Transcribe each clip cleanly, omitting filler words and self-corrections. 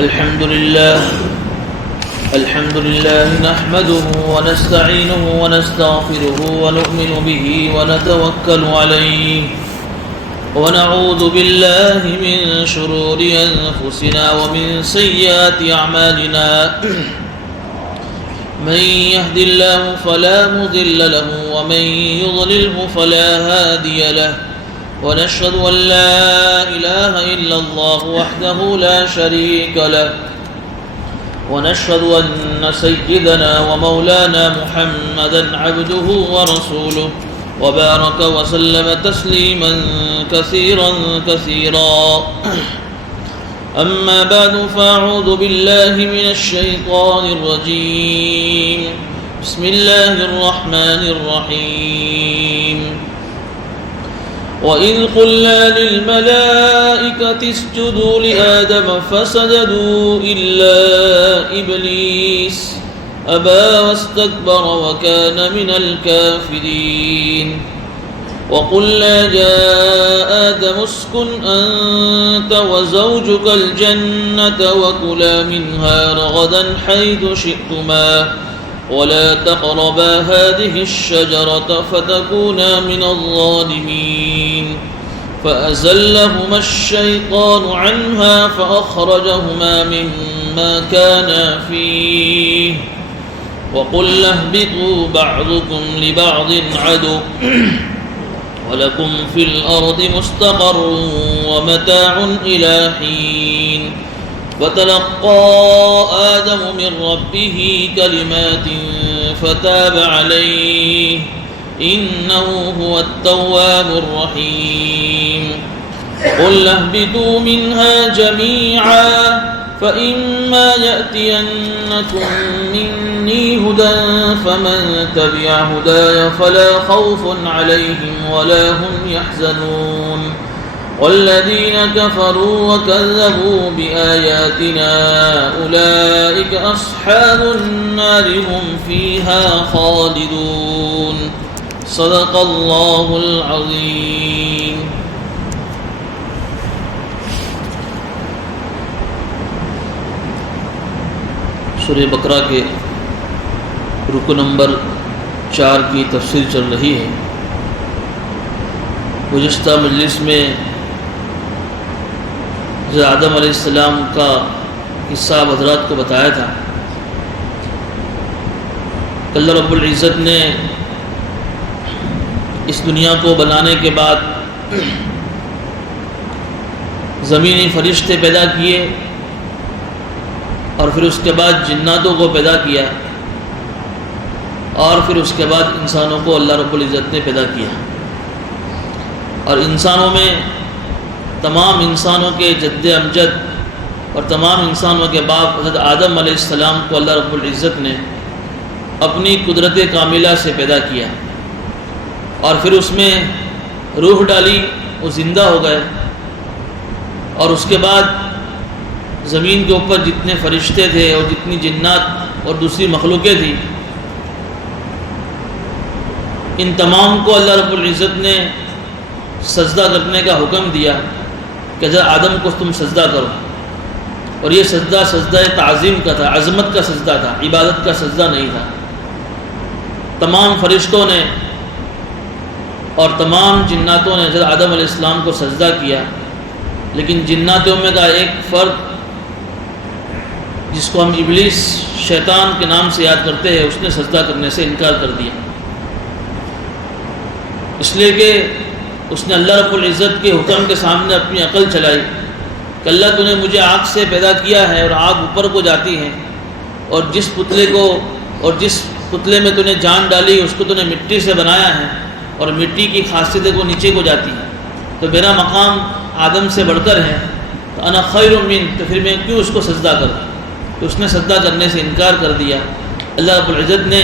الحمد لله نحمده ونستعينه ونستغفره ونؤمن به ونتوكل عليه ونعوذ بالله من شرور أنفسنا ومن سيئات أعمالنا من يهد الله فلا مضل له ومن يضلله فلا هادي له ونشهد أن لا إله إلا الله وحده لا شريك له ونشهد أن سيدنا ومولانا محمدا عبده ورسوله وبارك وسلم تسليما كثيرا أما بعد فأعوذ بالله من الشيطان الرجيم بسم الله الرحمن الرحيم وَإِذْ قُلْنَا لِلْمَلَائِكَةِ اسْجُدُوا لِآدَمَ فَسَجَدُوا إِلَّا إِبْلِيسَ أَبَى وَاسْتَكْبَرَ وَكَانَ مِنَ الْكَافِرِينَ وَقُلْنَا يَا آدَمُ اسْكُنْ أَنْتَ وَزَوْجُكَ الْجَنَّةَ وَكُلَا مِنْهَا رَغَدًا حَيْثُ شِئْتُمَا ولا تقربا هذه الشجرة فتكونا من الظالمين فأزلهما الشيطان عنها فأخرجهما مما كانا فيه وقلنا اهبطوا بعضكم لبعض عدو ولكم في الأرض مستقر ومتاع إلى حين فتلقى آدم من ربه كلمات فتاب عليه إنه هو التواب الرحيم قل اهبطوا منها جميعا فإما يأتينكم مني هدى فمن تبع هداي فلا خوف عليهم ولا هم يحزنون والذين كفروا وكذبوا بآياتنا أولئك أصحاب النار هم فيها خالدون صدق الله العظيم. سورہ بقرہ کے رکو نمبر 4 کی تفسیر چل رہی ہے. گزشتہ مجلس میں آدم علیہ السلام کا قصہ حضرات کو بتایا تھا کہ اللہ رب العزت نے اس دنیا کو بنانے کے بعد زمینی فرشتے پیدا کیے اور پھر اس کے بعد جناتوں کو پیدا کیا اور پھر اس کے بعد انسانوں کو اللہ رب العزت نے پیدا کیا. اور انسانوں میں تمام انسانوں کے جد امجد اور تمام انسانوں کے باپ حضرت آدم علیہ السلام کو اللہ رب العزت نے اپنی قدرت کاملہ سے پیدا کیا اور پھر اس میں روح ڈالی, وہ زندہ ہو گئے. اور اس کے بعد زمین کے اوپر جتنے فرشتے تھے اور جتنی جنات اور دوسری مخلوقیں تھیں, ان تمام کو اللہ رب العزت نے سجدہ کرنے کا حکم دیا کہ حضرت آدم کو تم سجدہ کرو. اور یہ سجدہ تعظیم کا تھا, عظمت کا سجدہ تھا, عبادت کا سجدہ نہیں تھا. تمام فرشتوں نے اور تمام جناتوں نے حضرت آدم علیہ السلام کو سجدہ کیا, لیکن جناتوں میں کا ایک فرد جس کو ہم ابلیس شیطان کے نام سے یاد کرتے ہیں, اس نے سجدہ کرنے سے انکار کر دیا, اس لیے کہ اس نے اللہ رب العزت کے حکم کے سامنے اپنی عقل چلائی کہ اللہ تو نے مجھے آگ سے پیدا کیا ہے اور آگ اوپر کو جاتی ہے, اور جس پتلے میں تو نے جان ڈالی اس کو تو نے مٹی سے بنایا ہے اور مٹی کی خاصیتیں کو نیچے کو جاتی ہیں, تو میرا مقام آدم سے بڑھ کر ہے, تو انا خیر من, تو پھر میں کیوں اس کو سجدہ کروں. تو اس نے سجدہ کرنے سے انکار کر دیا. اللہ رب العزت نے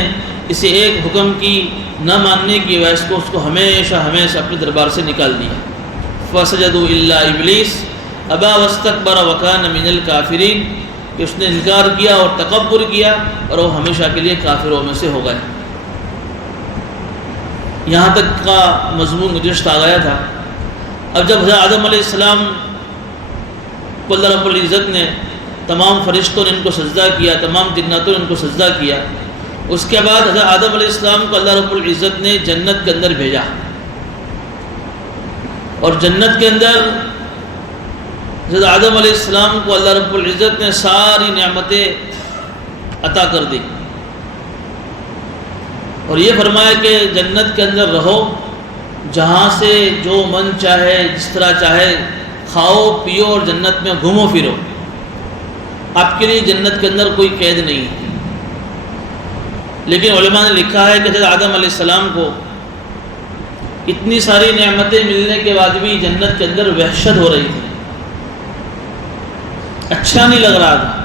اسے ایک حکم کی نہ ماننے کی وجہ سے اس کو ہمیشہ اپنے دربار سے نکال دیا. فسجدوا الا ابلیس ابا واستکبر وکان من الکافرین, کہ اس نے انکار کیا اور تکبر کیا اور وہ ہمیشہ کے لیے کافروں میں سے ہو گئے. یہاں تک کا مضمون گزشتہ آ گیا تھا. اب جب حضرت آدم علیہ السلام کو اللہ رب العزت نے تمام فرشتوں نے ان کو سجدہ کیا، تمام جناتوں نے ان کو سجدہ کیا۔ اس کے بعد حضرت آدم علیہ السلام کو اللہ رب العزت نے جنت کے اندر بھیجا، اور جنت کے اندر حضرت آدم علیہ السلام کو اللہ رب العزت نے ساری نعمتیں عطا کر دی، اور یہ فرمایا کہ جنت کے اندر رہو، جہاں سے جو من چاہے جس طرح چاہے کھاؤ پیو اور جنت میں گھومو پھرو، آپ کے لیے جنت کے اندر کوئی قید نہیں ہے۔ لیکن علماء نے لکھا ہے کہ حضرت آدم علیہ السلام کو اتنی ساری نعمتیں ملنے کے بعد بھی جنت کے اندر وحشت ہو رہی تھی، اچھا نہیں لگ رہا تھا،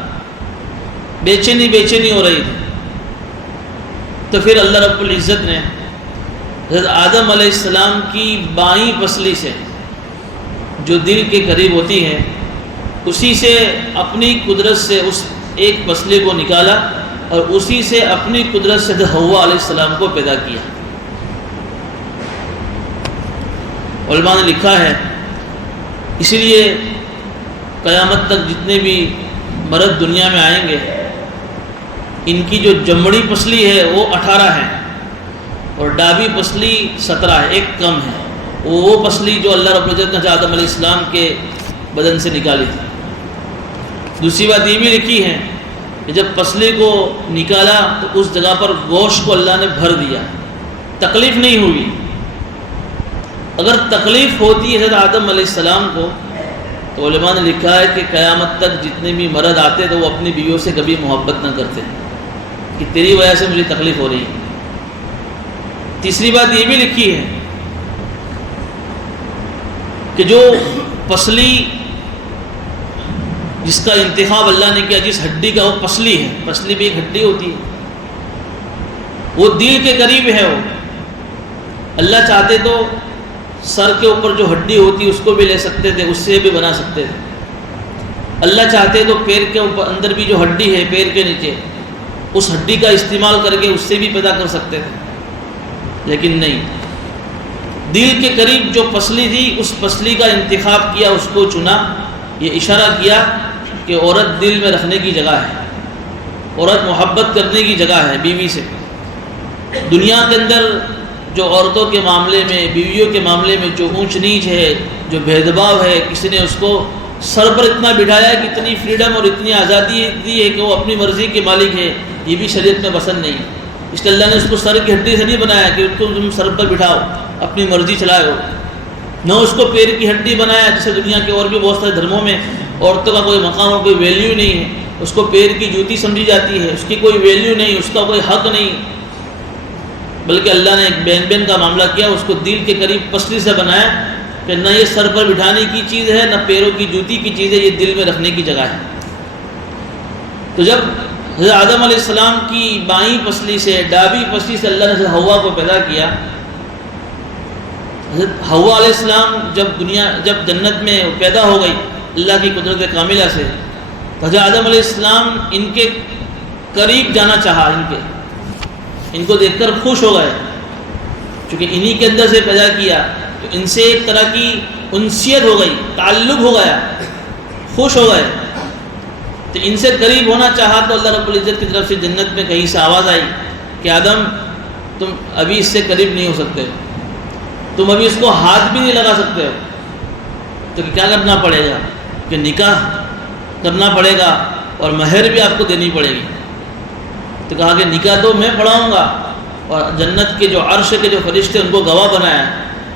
بے چینی ہو رہی تھی۔ تو پھر اللہ رب العزت نے حضرت آدم علیہ السلام کی بائیں پسلی سے جو دل کے قریب ہوتی ہے، اسی سے اپنی قدرت سے اس ایک پسلی کو نکالا، اور اسی سے اپنی قدرت سے حوا علیہ السلام کو پیدا کیا۔ علماء نے لکھا ہے اسی لیے قیامت تک جتنے بھی مرد دنیا میں آئیں گے، ان کی جو جمڑی پسلی ہے وہ 18 ہے، اور ڈابی پسلی 17 ہے، ایک کم ہے۔ وہ پسلی جو اللہ رب العزت نے آدم علیہ السلام کے بدن سے نکالی تھی۔ دوسری بات یہ بھی لکھی ہے کہ جب پسلی کو نکالا تو اس جگہ پر گوشت کو اللہ نے بھر دیا، تکلیف نہیں ہوئی۔ اگر تکلیف ہوتی ہے آدم علیہ السلام کو تو علماء نے لکھا ہے کہ قیامت تک جتنے بھی مرد آتے تو وہ اپنی بیویوں سے کبھی محبت نہ کرتے کہ تیری وجہ سے مجھے تکلیف ہو رہی ہے۔ تیسری بات یہ بھی لکھی ہے کہ جو پسلی جس کا انتخاب اللہ نے کیا، جس ہڈی کا وہ پسلی ہے، پسلی بھی ایک ہڈی ہوتی ہے، وہ دل کے قریب ہے۔ وہ اللہ چاہتے تو سر کے اوپر جو ہڈی ہوتی اس کو بھی لے سکتے تھے، اس سے بھی بنا سکتے تھے۔ اللہ چاہتے تو پیر کے اوپر اندر بھی جو ہڈی ہے پیر کے نیچے، اس ہڈی کا استعمال کر کے اس سے بھی پیدا کر سکتے تھے، لیکن نہیں، دل کے قریب جو پسلی تھی اس پسلی کا انتخاب کیا، اس کو چنا۔ یہ اشارہ کیا کہ عورت دل میں رکھنے کی جگہ ہے، عورت محبت کرنے کی جگہ ہے بیوی سے۔ دنیا کے اندر جو عورتوں کے معاملے میں، بیویوں کے معاملے میں جو اونچ نیچ ہے، جو بھید بھاؤ ہے، کسی نے اس کو سر پر اتنا بٹھایا ہے کہ اتنی فریڈم اور اتنی آزادی دی ہے کہ وہ اپنی مرضی کے مالک ہے، یہ بھی شریعت میں پسند نہیں ہے۔ اس لیے اللہ نے اس کو سر کی ہڈی سے نہیں بنایا کہ اس کو تم سر پر بٹھاؤ اپنی مرضی چلاؤ، نہ اس کو پیر کی ہڈی بنایا جیسے دنیا کے اور بھی بہت سارے دھرموں میں عورتوں کا کوئی مقام اور کوئی ویلیو نہیں ہے، اس کو پیر کی جوتی سمجھی جاتی ہے، اس کی کوئی ویلیو نہیں، اس کا کوئی حق نہیں، بلکہ اللہ نے ایک بین بین کا معاملہ کیا، اس کو دل کے قریب پسلی سے بنایا کہ نہ یہ سر پر بٹھانے کی چیز ہے، نہ پیروں کی جوتی کی چیز ہے، یہ دل میں رکھنے کی جگہ ہے۔ تو جب حضرت آدم علیہ السلام کی بائیں پسلی سے، ڈابی پسلی سے اللہ نے حضرت حوا کو پیدا کیا۔ حضرت حوا علیہ السلام جب جنت میں پیدا ہو گئی اللہ کی قدرت کاملہ سے، تو حضرت آدم علیہ السلام ان کے قریب جانا چاہا، ان کو دیکھ کر خوش ہو گئے، چونکہ انہی کے اندر سے پیدا کیا تو ان سے ایک طرح کی انسیت ہو گئی، تعلق ہو گیا، خوش ہو گئے، تو ان سے قریب ہونا چاہا تو اللہ رب العزت کی طرف سے جنت میں کہیں سے آواز آئی کہ آدم تم ابھی اس سے قریب نہیں ہو سکتے، تم ابھی اس کو ہاتھ بھی نہیں لگا سکتے ہو، تو کیا کرنا پڑے گا کہ نکاح کرنا پڑے گا اور مہر بھی آپ کو دینی پڑے گی۔ تو کہا کہ نکاح تو میں پڑھاؤں گا اور جنت کے جو عرش کے جو فرشتے ان کو گواہ بنایا،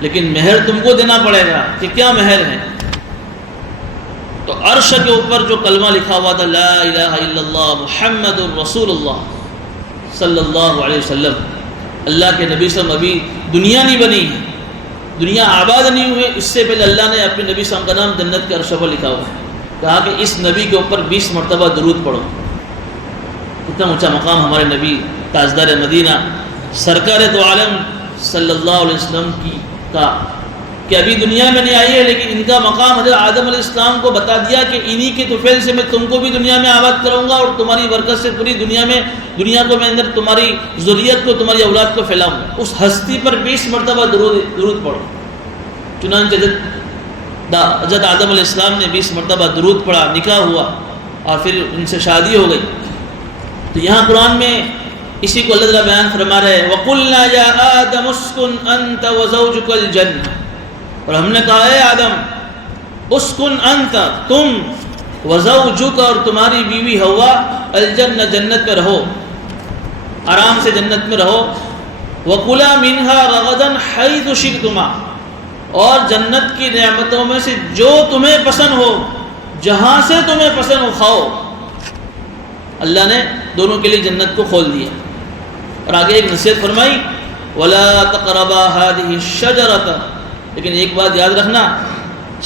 لیکن مہر تم کو دینا پڑے گا۔ کہ کیا مہر ہے؟ تو عرش کے اوپر جو کلمہ لکھا ہوا تھا لا الہ الا اللہ محمد الرسول اللہ صلی اللہ علیہ وسلم، اللہ کے نبی صلی اللہ علیہ وسلم ابھی دنیا نہیں بنی ہے، دنیا آباد نہیں ہوئے، اس سے پہلے اللہ نے اپنے نبی صلی اللہ علیہ وسلم کا نام جنت کے عرش پر لکھا ہوا ہے۔ کہا کہ اس نبی کے اوپر 20 مرتبہ درود پڑھو۔ کتنا اونچا مقام ہمارے نبی تاجدار مدینہ سرکار دو عالم صلی اللہ علیہ وسلم کی کا کہ ابھی دنیا میں نہیں آئی ہے، لیکن ان کا مقام حضرت آدم علیہ السلام کو بتا دیا کہ انہی کے طفیل سے میں تم کو بھی دنیا میں آباد کروں گا اور تمہاری برکت سے پوری دنیا کو میں اندر تمہاری ذریت کو، تمہاری اولاد کو پھیلاؤں گا۔ اس ہستی پر 20 مرتبہ درود پڑھو۔ چنانچہ حضرت آدم علیہ السلام نے 20 مرتبہ درود پڑھا، نکاح ہوا، اور پھر ان سے شادی ہو گئی. تو یہاں قرآن میں اسی کو اللہ تعالیٰ بیان فرما رہے ہیں وَقُلْنَا يَا آدَمُ اسْكُنْ أَنْتَ وَزَوْجُكَ الْجَنَّةَ, اور ہم نے کہا اے آدم اسکن انت تم وزوجک اور تمہاری بیوی ہوا الجنہ جنت میں رہو, آرام سے جنت میں رہو. وَكُلَا مِنْهَا رَغَدًا حَيْثُ شِئْتُمَا, اور جنت کی نعمتوں میں سے جو تمہیں پسند ہو, جہاں سے تمہیں پسند ہو کھاؤ. اللہ نے دونوں کے لیے جنت کو کھول دیا. اور آگے ایک نصیحت فرمائی وَلَا تَقْرَبَا هَذِهِ الشَّجَرَةَ, لیکن ایک بات یاد رکھنا,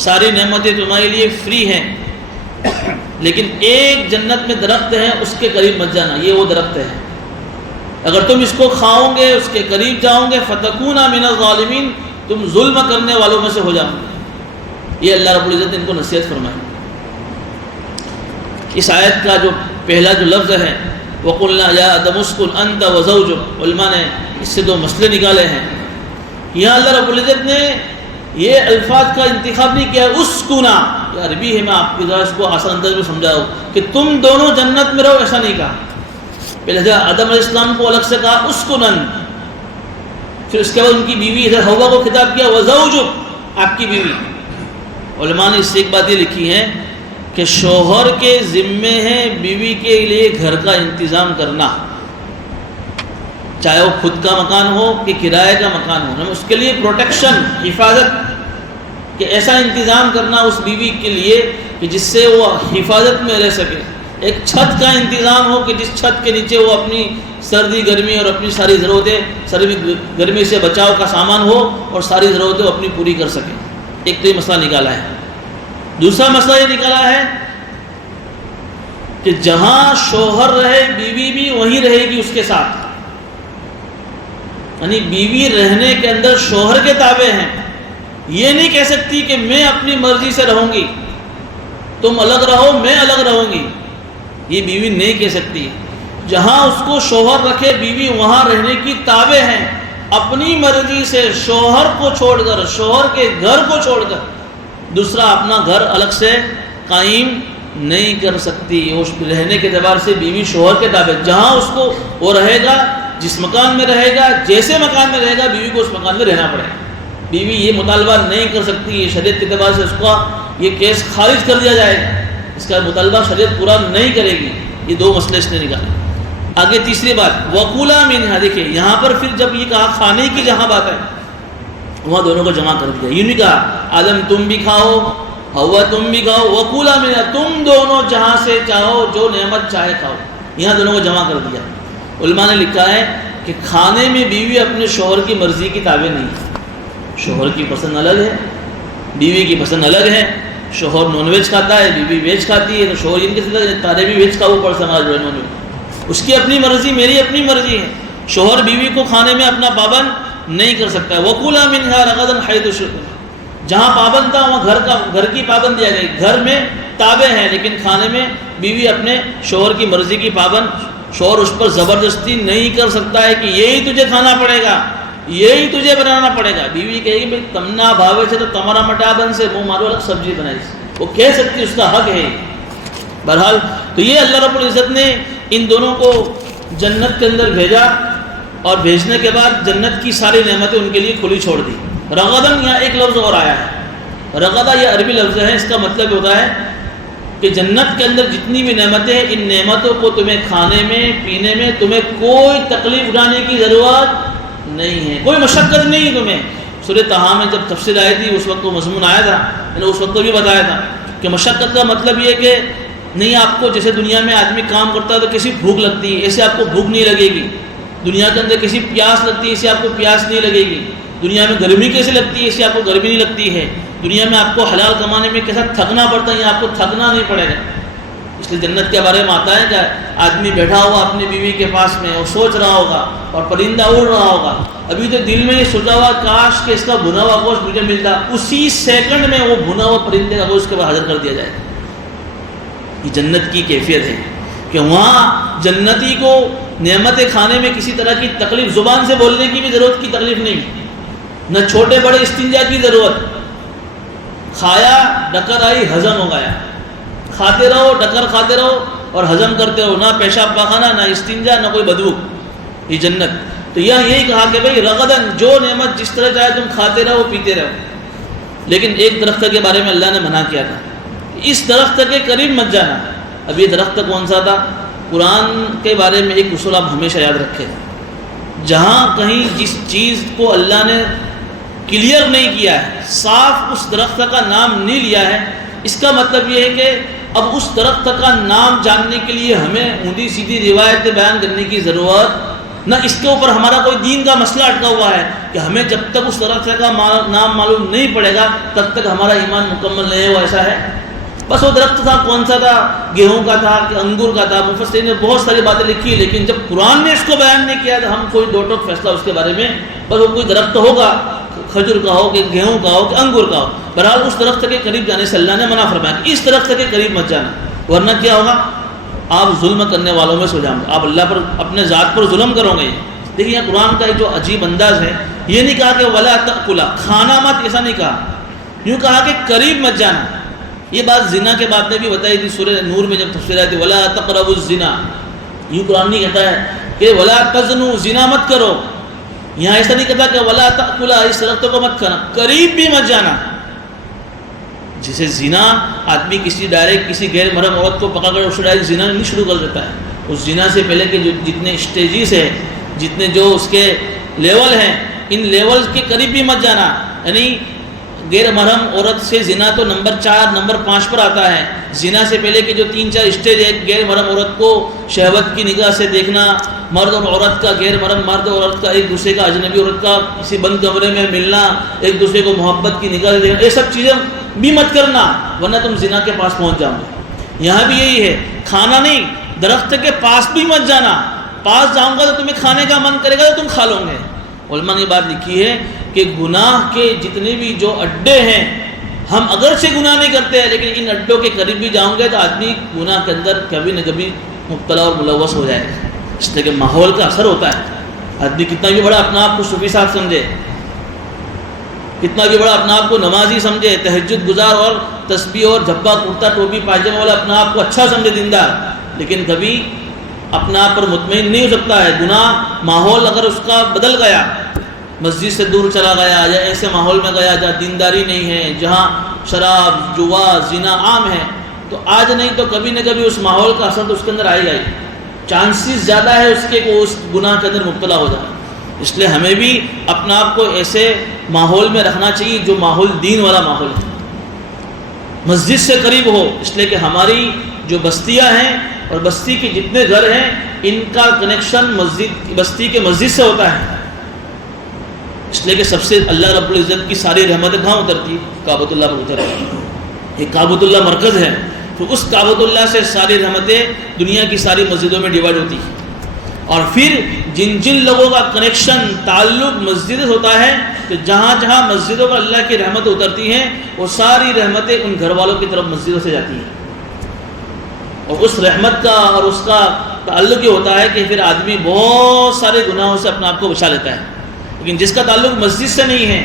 ساری نعمتیں تمہارے لیے فری ہیں, لیکن ایک جنت میں درخت ہے اس کے قریب مت جانا. یہ وہ درخت ہے, اگر تم اس کو کھاؤ گے اس کے قریب جاؤ گے فَتَكُونَ مِنَ الظَّالِمِينَ, تم ظلم کرنے والوں میں سے ہو جاؤ گے. یہ اللہ رب العزت نے ان کو نصیحت فرمائی. اس آیت کا جو پہلا جو لفظ ہے وَقُلْنَا يَا آدَمُ اسْكُنْ أَنْتَ وَزَوْجُكَ, علماء نے اس سے دو مسئلے نکالے ہیں. یہاں اللہ رب العزت نے یہ الفاظ کا انتخاب نہیں کیا اسکنا, یہ عربی ہے, میں آپ کی ذرا اس کو آسان انداز میں سمجھاؤں کہ تم دونوں جنت میں رہو, ایسا نہیں کہا. پہلے آدم علیہ السلام کو الگ سے کہا اسکنن, پھر اس کے بعد ان کی بیوی ادھر حوا کو خطاب کیا وزوجک, آپ کی بیوی. علماء نے اس سے ایک بات یہ لکھی ہے کہ شوہر کے ذمے ہے بیوی کے لیے گھر کا انتظام کرنا, چاہے وہ خود کا مکان ہو کہ کرائے کا مکان ہو, اس کے لیے پروٹیکشن, حفاظت کہ ایسا انتظام کرنا اس بیوی کے لیے کہ جس سے وہ حفاظت میں رہ سکے. ایک چھت کا انتظام ہو کہ جس چھت کے نیچے وہ اپنی سردی گرمی اور اپنی ساری ضرورتیں, سردی گرمی سے بچاؤ کا سامان ہو اور ساری ضرورتیں وہ اپنی پوری کر سکے. ایک تو یہ مسئلہ نکالا ہے. دوسرا مسئلہ یہ نکالا ہے کہ جہاں شوہر رہے بیوی بھی وہیں رہے گی اس کے ساتھ, یعنی بیوی رہنے کے اندر شوہر کے تابع ہیں. یہ نہیں کہہ سکتی کہ میں اپنی مرضی سے رہوں گی, تم الگ رہو میں الگ رہوں گی, یہ بیوی نہیں کہہ سکتی. جہاں اس کو شوہر رکھے بیوی وہاں رہنے کی تابع ہیں. اپنی مرضی سے شوہر کو چھوڑ کر, شوہر کے گھر کو چھوڑ کر دوسرا اپنا گھر الگ سے قائم نہیں کر سکتی. اس رہنے کے اعتبار سے بیوی شوہر کے تابع, جہاں اس کو وہ رہے گا, جس مکان میں رہے گا, جیسے مکان میں رہے گا, بیوی کو اس مکان میں رہنا پڑے گا. بیوی یہ مطالبہ نہیں کر سکتی, یہ شریعت کے اعتبار سے اس کا یہ کیس خارج کر دیا جائے گا, اس کا مطالبہ شریعت پورا نہیں کرے گی. یہ دو مسئلے اس نے نکالے. آگے تیسری بات وَقُلَا مِنْهَا, دیکھیں یہاں پر پھر جب یہ کہا کھانے کی جہاں بات ہے وہاں دونوں کو جمع کر دیا. یہ نہیں کہا آدم تم بھی کھاؤ, ہوا تم بھی کھاؤ, وَقُلَا مِنْهَا, تم دونوں جہاں سے چاہو جو نعمت چاہے کھاؤ. یہاں دونوں کو جمع کر دیا. علماء نے لکھا ہے کہ کھانے میں بیوی اپنے شوہر کی مرضی کی تابع نہیں ہے. شوہر کی پسند الگ ہے, بیوی کی پسند الگ ہے. شوہر نان ویج کھاتا ہے, بیوی ویج کھاتی ہے, تو شوہر ان کے ساتھ تارے بھی ویج کا وہ پر سماج جو ہے نان ویج, اس کی اپنی مرضی, میری اپنی مرضی ہے. شوہر بیوی کو کھانے میں اپنا پابند نہیں کر سکتا ہے. وَكُلَا مِنْهَا رَغَدًا حَيْثُ شِئْتُمَا, جہاں پابند تھا وہاں گھر کی پابند دیا گئی. گھر میں تابع ہے لیکن کھانے میں بیوی اپنے شوہر کی مرضی کی پابند. شوہر اس پر زبردستی نہیں کر سکتا ہے کہ یہی تجھے کھانا پڑے گا, یہی تجھے بنانا پڑے گا. بیوی کہے گی بھائی تمنا بھاوے سے تو تمہارا مٹا بن سے وہ مارو الگ سبزی بنائی, وہ کہہ سکتی, اس کا حق ہے. بہرحال تو یہ اللہ رب العزت نے ان دونوں کو جنت کے اندر بھیجا, اور بھیجنے کے بعد جنت کی ساری نعمتیں ان کے لیے کھلی چھوڑ دی. رغدن یہاں ایک لفظ اور آیا ہے. رغدہ یہ عربی لفظ ہے, اس کا مطلب ہوتا ہے کہ جنت کے اندر جتنی بھی نعمتیں ہیں ان نعمتوں کو تمہیں کھانے میں پینے میں تمہیں کوئی تکلیف اٹھانے کی ضرورت نہیں ہے, کوئی مشقت نہیں تمہیں. سورہ طٰہٰ میں جب تفسیر آئی تھی اس وقت وہ مضمون آیا تھا, میں نے اس وقت بھی بتایا تھا کہ مشقت کا مطلب یہ کہ نہیں آپ کو جیسے دنیا میں آدمی کام کرتا ہے تو کسی بھوک لگتی ہے, ایسے آپ کو بھوک نہیں لگے گی. دنیا کے اندر کسی پیاس لگتی ہے, ایسے آپ کو پیاس نہیں لگے گی. دنیا میں گرمی کیسے لگتی ہے, ایسے آپ کو گرمی نہیں لگتی ہے. دنیا میں آپ کو حلال کمانے میں کیسا تھکنا پڑتا ہے, آپ کو تھکنا نہیں پڑے گا. اس لیے جنت کے بارے میں آتا ہے کہ آدمی بیٹھا ہوا اپنی بیوی کے پاس میں اور سوچ رہا ہوگا اور پرندہ اڑ رہا ہوگا, ابھی تو دل میں یہ سوچا ہوا کاش کہ اس کا بھنا ہوا گوشت مجھے ملتا, اسی سیکنڈ میں وہ بھنا ہوا پرندے کا گوشت کے بعد حاضر کر دیا جائے. یہ جنت کی کیفیت ہے کہ وہاں جنتی کو نعمت کھانے میں کسی طرح کی تکلیف, زبان سے بولنے کی بھی ضرورت کی تکلیف نہیں, نہ چھوٹے بڑے استنجا کی ضرورت. کھایا ڈکر آئی ہضم ہو گیا, کھاتے رہو، ڈکر کھاتے رہو اور ہضم کرتے رہو، نہ پیشاب پاخانہ، نہ استنجا، نہ کوئی بدبو، یہ جنت۔ تو یہی کہا کہ بھئی رغدن، جو نعمت جس طرح چاہے تم کھاتے رہو پیتے رہو، لیکن ایک درخت کے بارے میں اللہ نے منع کیا تھا، اس درخت کے قریب مت جانا۔ اب یہ درخت کون سا تھا؟ قرآن کے بارے میں ایک اصول آپ ہمیشہ یاد رکھیں، جہاں کہیں جس چیز کو اللہ نے کلیئر نہیں کیا ہے، صاف اس درخت کا نام نہیں لیا ہے، اس کا مطلب یہ ہے کہ اب اس درخت کا نام جاننے کے لیے ہمیں اونڈی سیدھی روایتیں بیان کرنے کی ضرورت نہ، اس کے اوپر ہمارا کوئی دین کا مسئلہ اٹکا ہوا ہے کہ ہمیں جب تک اس درخت کا نام معلوم نہیں پڑے گا تب تک ہمارا ایمان مکمل نہیں ہے، وہ ایسا ہے۔ بس وہ درخت تھا، کون سا تھا؟ گیہوں کا تھا کہ انگور کا تھا؟ مفسرین نے بہت ساری باتیں لکھی، لیکن جب قرآن نے اس کو بیان نہیں کیا تو ہم کوئی دو ٹوک فیصلہ اس کے بارے میں، بس وہ کوئی درخت ہوگا، کھجور کا ہو کہ گیہوں کا ہو کہ انگور کا ہو، بہرحال اس درخت کے قریب جانے سے اللہ نے منع فرمایا کہ اس درخت کے قریب مت جانا، ورنہ کیا ہوگا؟ آپ ظلم کرنے والوں میں سو جاؤں گے، آپ اللہ پر، اپنے ذات پر ظلم کرو گے۔ دیکھیے یہاں قرآن کا جو عجیب انداز ہے، یہ نہیں کہا کہ ولا تأکلا، کھانا مت، ایسا نہیں کہا، یوں کہا کہ قریب مت جانا۔ یہ بات زنا کے بعد میں بھی بتائی تھی، سورہ نور میں جب تفسیر آئی تھی ولا تقربوا الزنا، یوں قرآن نہیں کہتا ہے کہ ولا تزنوا، زنا مت کرو، یہاں ایسا نہیں کہتا کہ ولا تأکلا، اس درخت کو مت کھانا، قریب بھی مت جانا۔ جسے زنا آدمی کسی ڈائریکٹ کسی غیر محرم عورت کو پکڑ کر اس ڈائریکٹ زنا نہیں شروع کر دیتا ہے، اس زنا سے پہلے کے جو جتنے اسٹیجز ہیں، جتنے جو اس کے لیول ہیں، ان لیول کے قریب بھی مت جانا۔ یعنی غیر محرم عورت سے زنا تو نمبر 4 نمبر 5 پر آتا ہے، زنا سے پہلے کے جو 3-4 اسٹیج ہے، غیر محرم عورت کو شہوت کی نگاہ سے دیکھنا، مرد اور عورت کا، غیر محرم مرد اور عورت کا، ایک دوسرے کا، اجنبی عورت کا کسی بند کمرے میں ملنا، ایک دوسرے کو محبت کی نگاہ سے دیکھنا، یہ سب چیزیں بھی مت کرنا ورنہ تم زنا کے پاس پہنچ جاؤ گے۔ یہاں بھی یہی ہے، کھانا نہیں، درخت کے پاس بھی مت جانا، پاس جاؤں گا تو تمہیں کھانے کا من کرے گا تو تم کھا لو گے۔ علماء نے بات لکھی ہے کہ گناہ کے جتنے بھی جو اڈے ہیں، ہم اگرچہ گناہ نہیں کرتے ہیں لیکن ان اڈوں کے قریب بھی جاؤں گے تو آدمی گناہ کے اندر کبھی نہ کبھی مبتلا اور ملوث ہو جائے گا، اس لیے کہ ماحول کا اثر ہوتا ہے۔ آدمی کتنا بھی بڑا اپنا آپ کو صوفی صاحب سمجھے، کتنا بھی بڑا اپنا آپ کو نمازی سمجھے، تہجد گزار اور تسبیح اور جھبا کرتا ٹوپی پاجامہ والا اپنا آپ کو اچھا سمجھے دیندار، لیکن کبھی اپنا آپ پر مطمئن نہیں ہو سکتا ہے۔ گناہ ماحول اگر اس کا بدل گیا، مسجد سے دور چلا گیا یا ایسے ماحول میں گیا جہاں دینداری نہیں ہے، جہاں شراب، جوا، زنا عام ہے، تو آج نہیں تو کبھی نہ کبھی اس ماحول کا اثر تو اس کے اندر آئے گا ہی، چانسز زیادہ ہے اس کے کہ اس گناہ کے اندر مبتلا ہو جائے۔ اس لیے ہمیں بھی اپنا آپ کو ایسے ماحول میں رکھنا چاہیے جو ماحول دین والا ماحول ہے، مسجد سے قریب ہو، اس لیے کہ ہماری جو بستیاں ہیں اور بستی کے جتنے گھر ہیں ان کا کنیکشن مسجد، بستی کے مسجد سے ہوتا ہے، اس لیے کہ سب سے اللہ رب العزت کی ساری رحمتیں کہاں اترتی؟ کعبۃ اللہ پر اترتی۔ یہ کعبۃ اللہ مرکز ہے، تو اس کعبۃ اللہ سے ساری رحمتیں دنیا کی ساری مسجدوں میں ڈیوائڈ ہوتی ہیں، اور پھر جن جن لوگوں کا کنیکشن تعلق مسجد سے ہوتا ہے، تو جہاں جہاں مسجدوں پر اللہ کی رحمتیں اترتی ہیں وہ ساری رحمتیں ان گھر والوں کی طرف مسجدوں سے جاتی ہیں، اور اس رحمت کا اور اس کا تعلق یہ ہوتا ہے کہ پھر آدمی بہت سارے گناہوں سے اپنا آپ کو بچا لیتا ہے۔ لیکن جس کا تعلق مسجد سے نہیں ہے،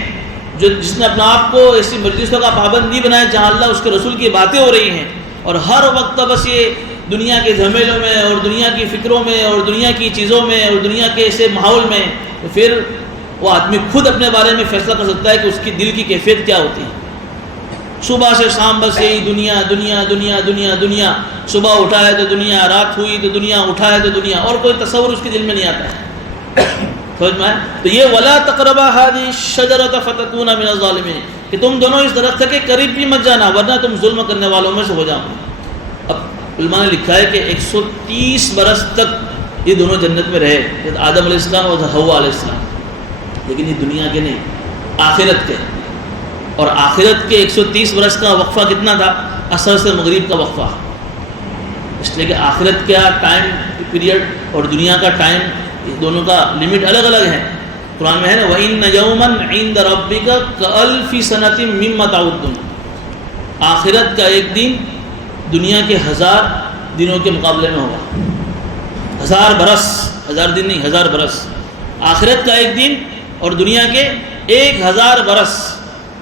جس نے اپنا آپ کو ایسی مجلسوں کا پابند نہیں بنایا جہاں اللہ اس کے رسول کی باتیں ہو رہی ہیں، اور ہر وقت بس یہ دنیا کے جھمیلوں میں اور دنیا کی فکروں میں اور دنیا کی چیزوں میں اور دنیا کے ایسے ماحول میں، تو پھر وہ آدمی خود اپنے بارے میں فیصلہ کر سکتا ہے کہ اس کی دل کی کیفیت کیا ہوتی ہے۔ صبح سے شام بس یہی دنیا دنیا دنیا دنیا دنیا، صبح اٹھا ہے تو دنیا، رات ہوئی تو دنیا، اٹھا ہے تو دنیا، اور کوئی تصور اس کے دل میں نہیں آتا ہے۔ سمجھ میں آیا؟ تو یہ وَلَا تَقْرَبَا هَذِهِ الشَّجَرَةَ فَتَكُونَ مِنَ الظَّالِمِينَ کہ تم دونوں اس درخت کے قریب بھی مت جانا ورنہ تم ظلم کرنے والوں میں سے ہو جاؤ۔ اب علماء نے لکھا ہے کہ 130 برس تک یہ دونوں جنت میں رہے، آدم علیہ السلام اور حوا علیہ السلام، لیکن یہ دنیا کے نہیں، آخرت کے، اور آخرت کے 130 برس کا وقفہ کتنا تھا؟ عصر سے مغرب کا وقفہ، اس لیے کہ آخرت کا ٹائم پیریڈ اور دنیا کا ٹائم، دونوں کا لمٹ الگ الگ ہے۔ قرآن میں ہے نا وَإِنَّ يَوْمًا عِندَ رَبِّكَ كَأَلْفِ سَنَةٍ مِّمَّا تَعُدُّونَ، آخرت کا ایک دن دنیا کے 1000 دنوں کے مقابلے میں ہوگا۔ 1000 برس، 1000 دن نہیں، 1000 برس، آخرت کا ایک دن اور دنیا کے 1000 برس،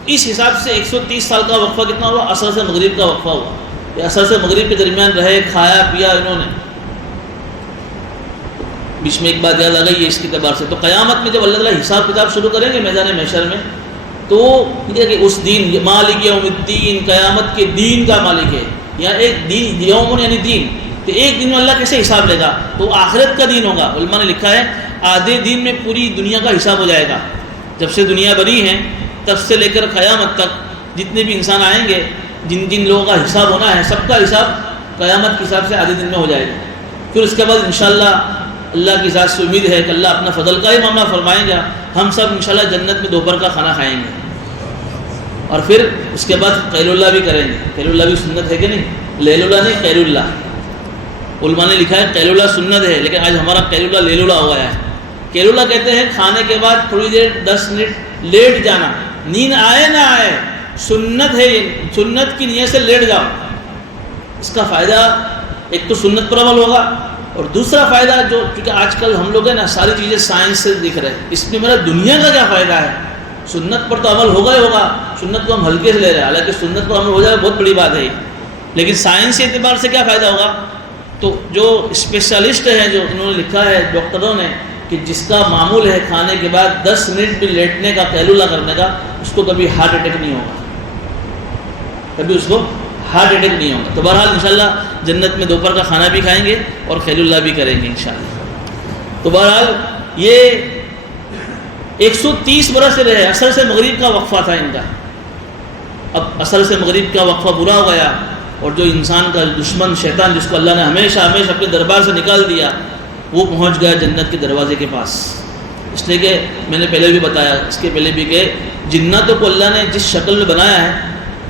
اس حساب سے 130 سال کا وقفہ کتنا ہوا؟ عصر سے مغرب کا وقفہ ہوا۔ کہ عصر سے مغرب کے درمیان رہے، کھایا پیا انہوں نے. بیچ میں ایک بات یاد آ گئی ہے اس کے اعتبار سے. تو قیامت میں جب اللہ تعالیٰ حساب کتاب شروع کریں گے میدان محشر میں، تو یہ کہ اس دن مالک یوم الدین، قیامت کے دین کا مالک ہے. یہاں ایک دین، یوم یعنی دین، تو ایک دن میں اللہ کیسے حساب لے گا؟ تو آخرت کا دین ہوگا. علماء نے لکھا ہے آدھے دن میں پوری دنیا کا حساب ہو جائے گا. جب سے دنیا بنی ہے تب سے لے کر قیامت تک جتنے بھی انسان آئیں گے، جن جن لوگوں کا حساب ہونا ہے، سب کا حساب قیامت کے حساب سے آدھے دن میں ہو جائے گا. پھر اس کے بعد انشاءاللہ اللہ کی ذات سے امید ہے کہ اللہ اپنا فضل کا ہی معاملہ فرمائیں گا. ہم سب انشاءاللہ جنت میں دوپہر کا کھانا کھائیں گے، اور پھر اس کے بعد قیل اللہ بھی کریں گے. قیل اللہ بھی سنت ہے کہ نہیں؟ لیل اللہ نہیں، قیل اللہ. علماء نے لکھا ہے قیل اللہ سنت ہے، لیکن آج ہمارا قیل اللہ لیل اللہ ہو گیا ہے. قیل اللہ کہتے ہیں کھانے کے بعد تھوڑی دیر 10 منٹ لیٹ جانا، نیند آئے نہ آئے، سنت ہے. سنت کی نیت سے لیٹ جاؤ. اس کا فائدہ ایک تو سنت پر عمل ہوگا، اور دوسرا فائدہ جو چونکہ آج کل ہم لوگ ہیں نا ساری چیزیں سائنس سے دیکھ رہے ہیں، اس میں میرا دنیا کا کیا فائدہ ہے؟ سنت پر تو عمل ہوگا ہی ہوگا. سنت کو ہم ہلکے سے لے رہے ہیں، حالانکہ سنت پر عمل ہو جائے بہت بڑی بات ہے. لیکن سائنس کے اعتبار سے کیا فائدہ ہوگا؟ تو جو اسپیشلسٹ ہیں، جو انہوں نے لکھا ہے ڈاکٹروں نے، کہ جس کا معمول ہے کھانے کے بعد 10 منٹ بھی لیٹنے کا، قیل اللہ کرنے کا، اس کو کبھی ہارٹ اٹیک نہیں ہوگا، کبھی اس کو ہارٹ اٹیک نہیں ہوگا. تو بہرحال انشاءاللہ جنت میں دوپہر کا کھانا بھی کھائیں گے اور قیل اللہ بھی کریں گے انشاءاللہ. تو بہرحال یہ 130 برس سے رہے. عصر سے مغرب کا وقفہ تھا ان کا. اب عصر سے مغرب کا وقفہ پورا ہو گیا، اور جو انسان کا دشمن شیطان، جس کو اللہ نے ہمیشہ اپنے دربار سے نکال دیا، وہ پہنچ گیا جنت کے دروازے کے پاس. اس لیے کہ میں نے پہلے بھی بتایا، اس کے پہلے بھی، کہ جناتوں کو اللہ نے جس شکل میں بنایا ہے،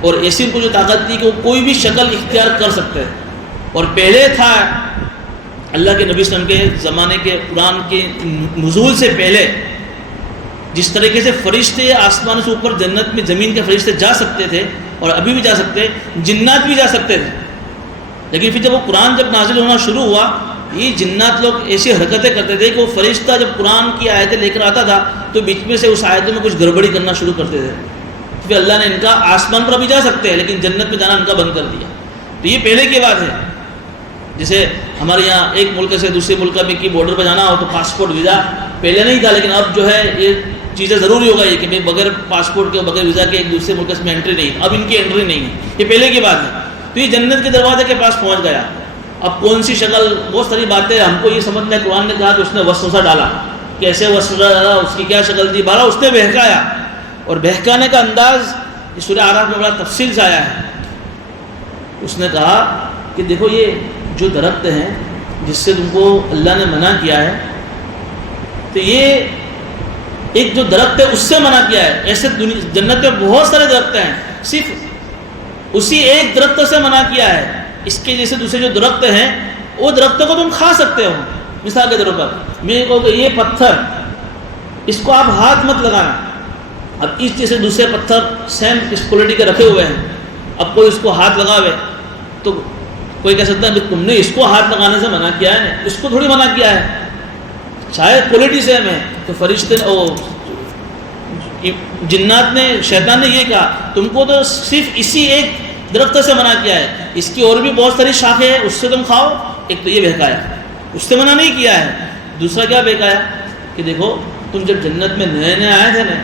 اور ایسی ان کو جو طاقت دی کہ وہ کوئی بھی شکل اختیار کر سکتے ہیں. اور پہلے تھا اللہ کے نبی صلی اللہ علیہ وسلم کے زمانے کے قرآن کے نزول سے پہلے، جس طریقے سے فرشتے آسمان سے اوپر جنت میں زمین کے فرشتے جا سکتے تھے، اور ابھی بھی جا سکتے، جنات بھی جا سکتے تھے. لیکن پھر جب وہ قرآن جب نازل ہونا شروع ہوا، یہ جنات لوگ ایسی حرکتیں کرتے تھے کہ وہ فرشتہ جب قرآن کی آیتیں لے کر آتا تھا تو بیچ میں سے اس آیتوں میں کچھ گڑبڑی کرنا شروع کرتے تھے. پھر اللہ نے ان کا آسمان پر ابھی جا سکتے ہیں لیکن جنت میں جانا ان کا بند کر دیا. تو یہ پہلے کی بات ہے. جیسے ہمارے یہاں ایک ملک سے دوسرے ملک میں کی بارڈر پہ جانا ہو تو پاسپورٹ ویزا پہلے نہیں تھا، لیکن اب جو ہے یہ چیزیں ضروری ہو گئی کہ بغیر پاسپورٹ کے بغیر ویزا کے ایک دوسرے ملک میں انٹری نہیں. اب ان کی انٹری نہیں ہے، یہ پہلے کی بات ہے. تو یہ جنت کے دروازے کے پاس پہنچ گیا. اب کون سی شکل، بہت ساری باتیں ہم کو یہ سمجھنا ہے. قرآن نے کہا کہ اس نے وسوسہ ڈالا، کیسے وسوسہ ڈالا، اس کی کیا شکل تھی، بارہ اس نے بہکایا. اور بہکانے کا انداز یہ سورہ اعراف میں بڑا تفصیل سے آیا ہے. اس نے کہا کہ دیکھو یہ جو درخت ہیں جس سے تم کو اللہ نے منع کیا ہے، تو یہ ایک جو درخت ہے اس سے منع کیا ہے. ایسے جنت میں بہت سارے درخت ہیں، صرف اسی ایک درخت سے منع کیا ہے. اس کے جیسے دوسرے جو درخت ہیں وہ درختوں کو تم کھا سکتے ہو. مثال کے طور پر میں کہوں کہ یہ پتھر، اس کو آپ ہاتھ مت لگانا. اب اس جیسے دوسرے پتھر سیم اس کوالٹی کے رکھے ہوئے ہیں، اب کوئی اس کو ہاتھ لگاوے تو کوئی کہہ سکتا ہے تم نے اس کو ہاتھ لگانے سے منع کیا ہے، اس کو تھوڑی منع کیا ہے، شاید کوالٹی سیم ہے. تو فرشتے جنات نے، شیطان نے یہ کہا تم کو تو صرف اسی ایک درخت سے منع کیا ہے، اس کی اور بھی بہت ساری شاخیں ہیں، اس سے تم کھاؤ. ایک تو یہ بہکایا، اس سے منع نہیں کیا ہے. دوسرا کیا بہکایا کہ دیکھو تم جب جنت میں نئے نئے آئے تھے نا،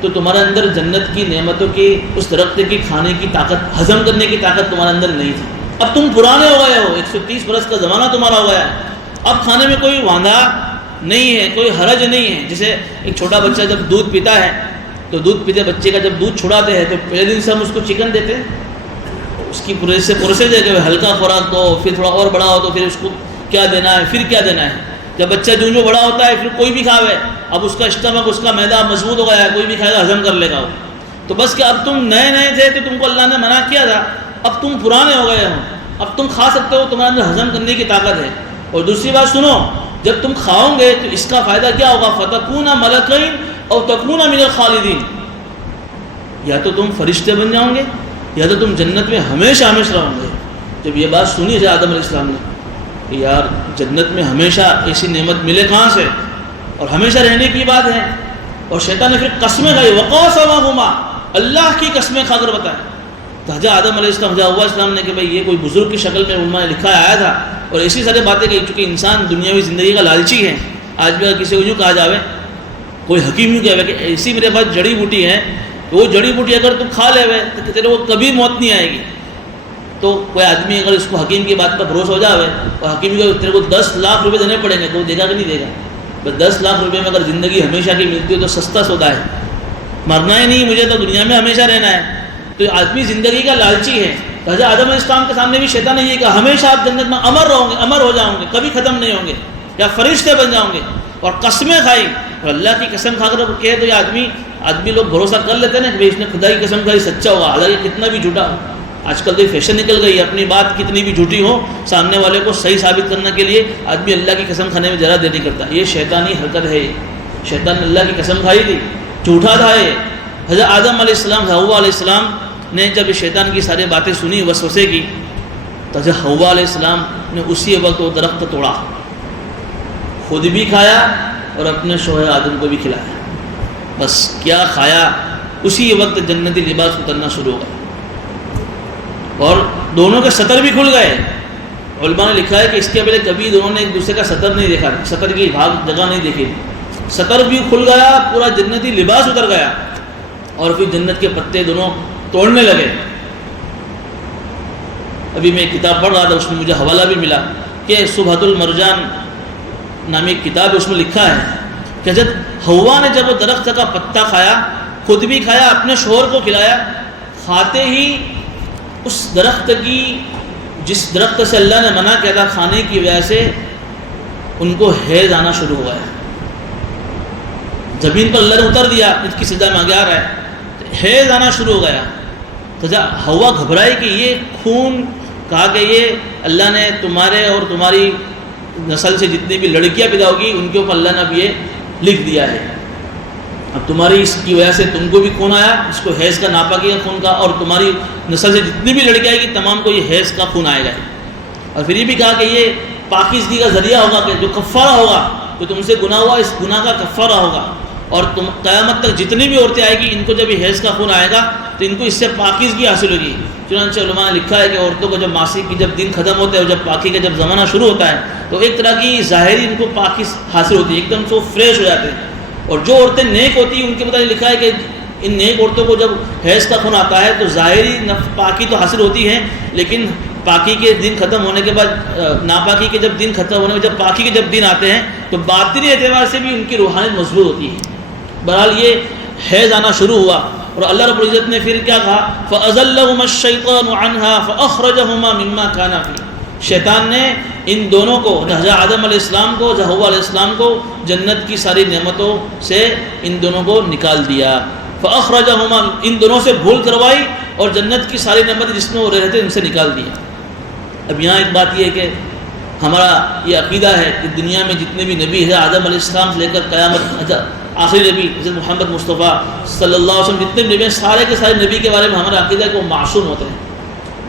تو تمہارے اندر جنت کی نعمتوں کی، اس درخت کی کھانے کی طاقت، ہضم کرنے کی طاقت تمہارے اندر نہیں تھی. اب تم پرانے ہو گئے ہو، 130 برس کا زمانہ تمہارا ہو گیا ہے. اب کھانے میں کوئی واندھا نہیں ہے، کوئی حرج نہیں ہے. جیسے ایک چھوٹا بچہ جب دودھ پیتا ہے تو دودھ پیتے بچے کا جب دودھ چھڑاتے ہیں تو پہلے دن سے ہم اس کو چکن دیتے ہیں، اس کی پروسیس ہے کہ ہلکا خوراک دو، پھر تھوڑا اور بڑا ہو تو پھر اس کو کیا دینا ہے، پھر کیا دینا ہے. جب بچہ جو بڑا ہوتا ہے پھر کوئی بھی کھاوے، اب اس کا اسٹمک، اس کا میدا مضبوط ہو گیا ہے، کوئی بھی کھائے گا ہضم کر لے گا وہ. تو بس کہ اب تم نئے نئے تھے تو تم کو اللہ نے منع کیا تھا، اب تم پرانے ہو گئے ہو، اب تم کھا سکتے ہو، تمہارے اندر ہضم کرنے کی طاقت ہے. اور دوسری بات سنو، جب تم کھاؤ گے تو اس کا فائدہ کیا ہوگا؟ فَتَكُونَ مَلَكَيْنِ أَوْ تَكُونَ مِنَ الْخَالِدِينَ. یا تو تم فرشتے بن جاؤ گے یا تو تم جنت میں ہمیشہ ہمیشہ رہو گے. جب یہ بات سنی ہے آدم علیہ السلام نے کہ یار جنت میں ہمیشہ ایسی نعمت ملے کہاں سے، اور ہمیشہ رہنے کی بات ہے. اور شیطان نے پھر قسمیں کھائی، وَقَاسَمَهُمَا، اللہ کی قسمیں کھا کر بتایا. تو حضرت آدم علیہ السلام، حضرت حوا السلام نے کہ بھائی یہ کوئی بزرگ کی شکل میں علماء نے لکھا آیا تھا، اور ایسی ساری باتیں کہ چونکہ انسان دنیاوی زندگی کا لالچی ہے. آج بھی اگر کسی کو یوں کہا جاوے، کوئی حکیم یوں کہے کہ ایسی میرے پاس جڑی بوٹی ہے، تو وہ جڑی بوٹی اگر تم کھا لے ہوئے تو تیرے کو کبھی موت نہیں آئے گی. تو کوئی آدمی اگر اس کو حکیم کی بات پر بھروسہ ہو جاوے اور حکیم کو تیرے کو 10 لاکھ روپے دینے پڑیں گے تو وہ دے گا کہ نہیں دے گا؟ بس 10 لاکھ روپے میں اگر زندگی ہمیشہ کی ملتی ہے تو سستا سودا ہے، مرنا ہی نہیں مجھے تو دنیا میں ہمیشہ رہنا ہے. تو آدمی زندگی کا لالچی ہے. حضرت آدم علیہ السلام کے سامنے بھی شیطان نے یہ کہا ہمیشہ آپ جنت میں امر ہو جاؤں گے، کبھی ختم نہیں ہوں گے، یا فرشتے بن جاؤں گے. اور قسمیں کھائی، اور اللہ کی قسم کھا کر کہے تو یہ آدمی لوگ بھروسہ کر لیتے ہیں نا کہ اس نے خدا کی قسم کھائی سچا ہوگا، حالانکہ کتنا بھی جھوٹا ہو. آج کل تو فیشن نکل گئی ہے، اپنی بات کتنی بھی جھوٹی ہو سامنے والے کو صحیح ثابت کرنے کے لیے آدمی اللہ کی قسم کھانے میں ذرا دیر نہیں کرتا. یہ شیطانی حرکت ہے. شیطان نے اللہ کی قسم کھائی تھی، جھوٹا تھا یہ. حضرت آدم علیہ السلام، حوا علیہ السلام نے جب شیطان کی ساری باتیں سنی وسوسے کی، تو حضرت حوا علیہ السلام نے اسی وقت وہ درخت توڑا، خود بھی کھایا اور اپنے شوہر آدم کو بھی کھلایا. بس کیا کھایا، اسی وقت جنتی لباس اترنا شروع ہو گیا اور دونوں کے سطر بھی کھل گئے. علماء نے لکھا ہے کہ اس کے پہلے کبھی دونوں نے ایک دوسرے کا سطر نہیں دیکھا، سطر کی جگہ نہیں دیکھی. سطر بھی کھل گیا، پورا جنتی لباس اتر گیا، اور پھر جنت کے پتے دونوں توڑنے لگے. ابھی میں ایک کتاب پڑھ رہا تھا، اس میں مجھے حوالہ بھی ملا کہ صبحۃ المرجان نامی ایک کتاب ہے، اس میں لکھا ہے کہ حضرت حوا نے جب وہ درخت کا پتا کھایا، خود بھی کھایا، اپنے شوہر کو کھلایا، کھاتے ہی اس درخت کی، جس درخت سے اللہ نے منع کیا تھا کھانے کی وجہ سے ان کو حیض آنا شروع ہو گیا. زمین پر اللہ نے اتر دیا، اس کی سزا مانگے آ رہا ہے، حیض آنا شروع ہو گیا. تو حوا گھبرائی کہ یہ خون، کہا کہ یہ اللہ نے تمہارے اور تمہاری نسل سے جتنی بھی لڑکیاں پیدا ہوگی ان کے اوپر اللہ نے اب یہ لکھ دیا ہے. اب تمہاری اس کی وجہ سے تم کو بھی خون آیا، اس کو حیض کا ناپا گیا خون کا، اور تمہاری نسل سے جتنی بھی لڑکیاں آئے گی تمام کو یہ حیض کا خون آئے گا. اور پھر یہ بھی کہا کہ یہ پاکیزگی کا ذریعہ ہوگا، کہ جو کفارہ ہوگا، جو تم سے گناہ ہوا اس گناہ کا کفارہ ہوگا. اور تم قیامت تک جتنی بھی عورتیں آئے گی ان کو جب یہ حیض کا خون آئے گا تو ان کو اس سے پاکیزگی حاصل ہوگی. چنانچہ علماء نے لکھا ہے کہ عورتوں کو جب ماسک کی جب دن ختم ہوتے ہیں اور جب پاکی کا جب زمانہ شروع ہوتا ہے تو ایک طرح کی ظاہری ان کو پاکی حاصل ہوتی ہے، ایک دم سے وہ فریش ہو جاتے ہیں. اور جو عورتیں نیک ہوتی ہیں ان کے متعلق لکھا ہے کہ ان نیک عورتوں کو جب حیض کا خون آتا ہے تو ظاہری پاکی تو حاصل ہوتی ہے، لیکن پاکی کے دن ختم ہونے کے بعد، ناپاکی کے جب دن ختم ہونے کے جب پاکی کے جب دن آتے ہیں تو باطنی اعتبار سے بھی ان کی روحانیت مضبوط ہوتی ہے. بہرحال یہ حیض آنا شروع ہوا اور اللہ رب العزت نے پھر کیا کہا، فَأَزَلَّهُمَا الشَّيْطَانُ عَنْهَا فَأَخْرَجَهُمَا مِمَّا كَانَا فِيهِ. شیطان نے ان دونوں کو، حضرت آدم علیہ السلام کو، حضرت حوا علیہ السلام کو، جنت کی ساری نعمتوں سے ان دونوں کو نکال دیا. فَأَخْرَجَهُمَا، ان دونوں سے بھول کروائی اور جنت کی ساری نعمتیں جس میں وہ رہتے تھے ان سے نکال دیا. اب یہاں ایک بات یہ ہے کہ ہمارا یہ عقیدہ ہے کہ دنیا میں جتنے بھی نبی ہیں آدم علیہ السلام سے لے کر قیامت آخری نبی حضرت محمد مصطفیٰ صلی اللہ علیہ وسلم جتنے نبی ہیں، سارے کے سارے نبی کے بارے میں ہمارا عقیدہ ہے کہ وہ معصوم ہوتے ہیں.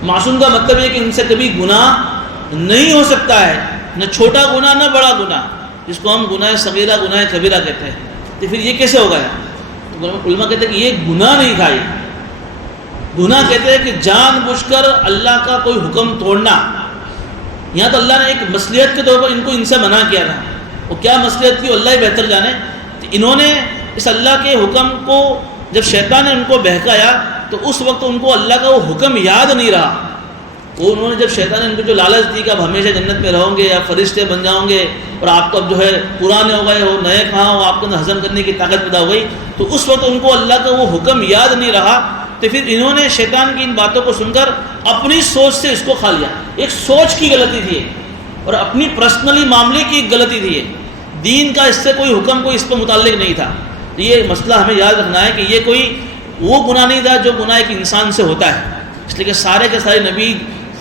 معصوم کا مطلب یہ کہ ان سے کبھی گناہ نہیں ہو سکتا ہے، نہ چھوٹا گناہ نہ بڑا گناہ، جس کو ہم گناہ صغیرہ گناہ کبیرہ کہتے ہیں. تو پھر یہ کیسے ہو گیا؟ علماء کہتے ہیں کہ یہ گناہ نہیں تھا. یہ گناہ کہتے ہیں کہ جان بوجھ کر اللہ کا کوئی حکم توڑنا. یہاں تو اللہ نے ایک مصلحت کے طور پر ان کو ان سے منع کیا تھا. وہ کیا مصلحت تھی اللہ ہی بہتر جانے. انہوں نے اس اللہ کے حکم کو، جب شیطان نے ان کو بہکایا تو اس وقت ان کو اللہ کا وہ حکم یاد نہیں رہا. وہ انہوں نے جب شیطان نے ان کو جو لالچ دی کہ اب ہمیشہ جنت میں رہوں گے یا فرشتے بن جاؤں گے اور آپ تو اب جو ہے پرانے ہو گئے ہو، نئے کہاں ہو، آپ کو ہضم کرنے کی طاقت پیدا ہو گئی، تو اس وقت ان کو اللہ کا وہ حکم یاد نہیں رہا. تو پھر انہوں نے شیطان کی ان باتوں کو سن کر اپنی سوچ سے اس کو کھا لیا. ایک سوچ کی غلطی تھی اور اپنی پرسنلی معاملے کی ایک غلطی تھی. دین کا اس سے کوئی حکم کوئی اس پر متعلق نہیں تھا. تو یہ مسئلہ ہمیں یاد رکھنا ہے کہ یہ کوئی وہ گناہ نہیں تھا جو گناہ ایک انسان سے ہوتا ہے. اس لیے کہ سارے کے سارے نبی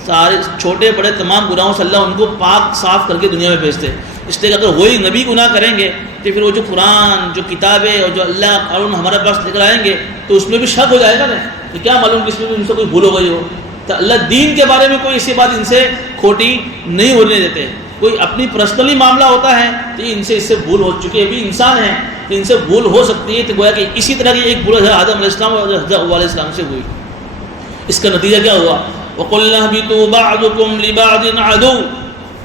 سارے چھوٹے بڑے تمام گناہوں سے اللہ ان کو پاک صاف کر کے دنیا میں بھیجتے. اس لیے کہ اگر وہی نبی گناہ کریں گے تو پھر وہ جو قرآن، جو کتابیں اور جو اللہ قانون ہمارے پاس لے کر آئیں گے تو اس میں بھی شک ہو جائے گا نا. تو کیا معلوم کہ اس میں بھی ان سے کوئی بھول ہو گئی ہو. تو اللہ دین کے بارے میں کوئی ایسی بات ان سے کھوٹی نہیں ہونے دیتے. کوئی اپنی پرسنلی معاملہ ہوتا ہے تو ان سے بھول ہو چکے، بھی انسان ہیں تو ان سے بھول ہو سکتی ہے. تو گویا کہ اسی طرح کی ایک بھول حضرت آدم علیہ السلام اور حضرت حوا علیہ السلام سے ہوئی. اس کا نتیجہ کیا ہوا؟ وَقُلْنَا اهْبِطُوا بَعْضُكُمْ لِبَعْضٍ عَدُوٌّ،